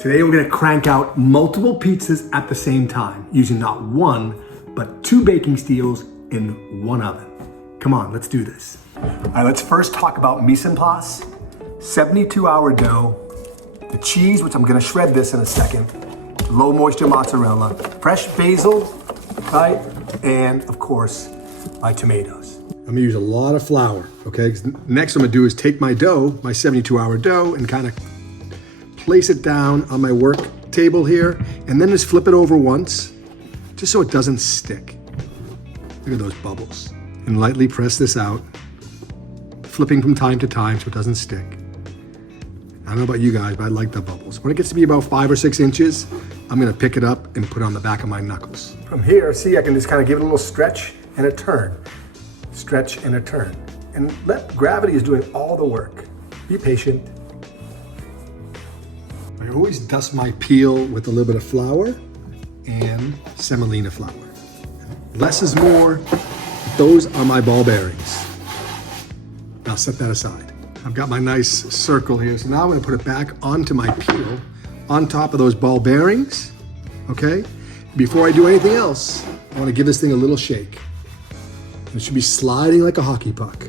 Today we're gonna crank out multiple pizzas at the same time, using not one, but 2 baking steels in one oven. Come on, let's do this. All right, let's first talk about mise en place, 72-hour dough, the cheese, which I'm gonna shred this in a second, low moisture mozzarella, fresh basil, right? And of course, my tomatoes. I'm gonna use a lot of flour, okay? 'Cause next I'm gonna do is take my dough, my 72-hour dough, and kind of place it down on my work table here, and then just flip it over once, just so it doesn't stick. Look at those bubbles. And lightly press this out, flipping from time to time so it doesn't stick. I don't know about you guys, but I like the bubbles. When it gets to be about 5 or 6 inches, I'm gonna pick it up and put it on the back of my knuckles. From here, see, I can just kind of give it a little stretch and a turn. Stretch and a turn. And gravity is doing all the work. Be patient. I always dust my peel with a little bit of flour and semolina flour. Less is more. Those are my ball bearings. I'll set that aside. I've got my nice circle here, so now I'm gonna put it back onto my peel, on top of those ball bearings, okay? Before I do anything else, I wanna give this thing a little shake. It should be sliding like a hockey puck.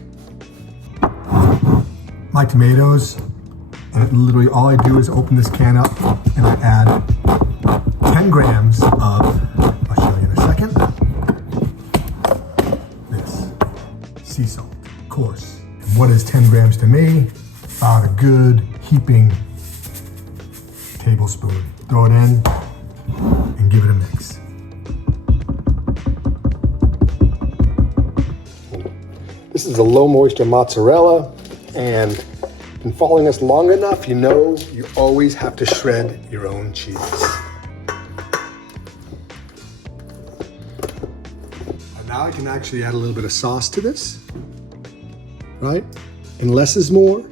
My tomatoes, and literally all I do is open this can up and I add 10 grams of, I'll show you in a second, this sea salt, of course. And what is 10 grams to me? About a good heaping tablespoon. Throw it in and give it a mix. This is a low moisture mozzarella, and been following us long enough, you know you always have to shred your own cheese. And now I can actually add a little bit of sauce to this, right? And less is more.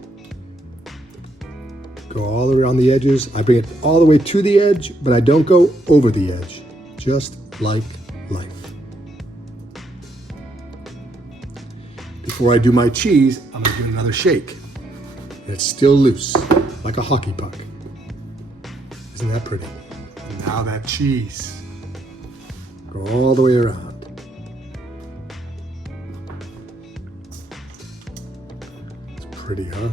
Go all the way around the edges. I bring it all the way to the edge, but I don't go over the edge, just like life. Before I do my cheese, I'm gonna give it another shake. And it's still loose, like a hockey puck. Isn't that pretty? And now that cheese. Go all the way around. It's pretty, huh?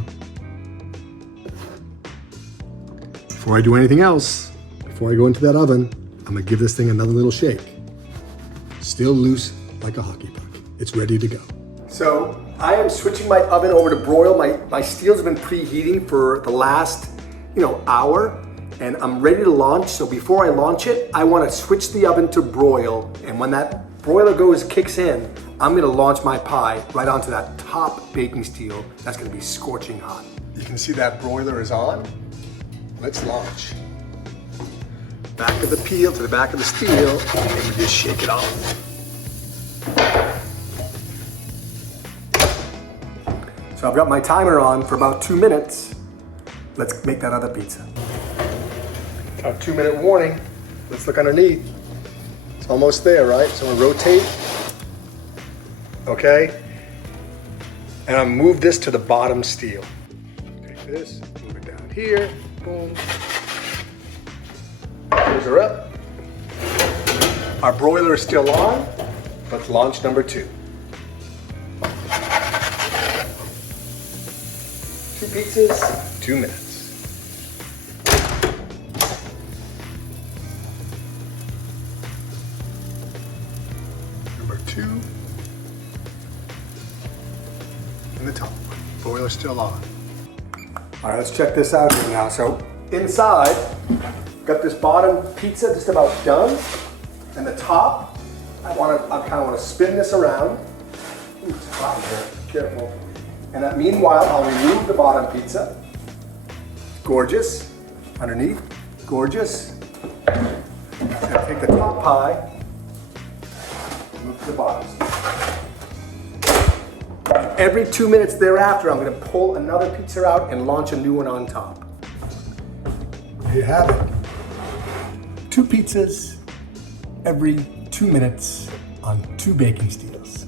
Before I do anything else, before I go into that oven, I'm gonna give this thing another little shake. Still loose like a hockey puck. It's ready to go. So I am switching my oven over to broil. My steels have been preheating for the last, hour, and I'm ready to launch. So before I launch it, I want to switch the oven to broil. And when that broiler kicks in, I'm gonna launch my pie right onto that top baking steel. That's gonna be scorching hot. You can see that broiler is on. Let's launch. Back of the peel to the back of the steel, and we just shake it off. So I've got my timer on for about 2 minutes. Let's make that other pizza. A 2-minute warning. Let's look underneath. It's almost there, right? So I'm gonna rotate. Okay. And I'm move this to the bottom steel. Take this, move it down here, boom. Close her up. Our broiler is still on. Let's launch number 2. 2 pizzas, 2 minutes. Number 2. And the top one. Broiler still on. All right, let's check this out here now. So inside, got this bottom pizza just about done. And the top, I kind of want to spin this around. Ooh, it's hot here, careful. And meanwhile, I'll remove the bottom pizza. Gorgeous. Underneath, gorgeous. And I'll take the top pie, move to the bottom. Every 2 minutes thereafter, I'm gonna pull another pizza out and launch a new one on top. There you have it. 2 pizzas every 2 minutes on 2 baking steels.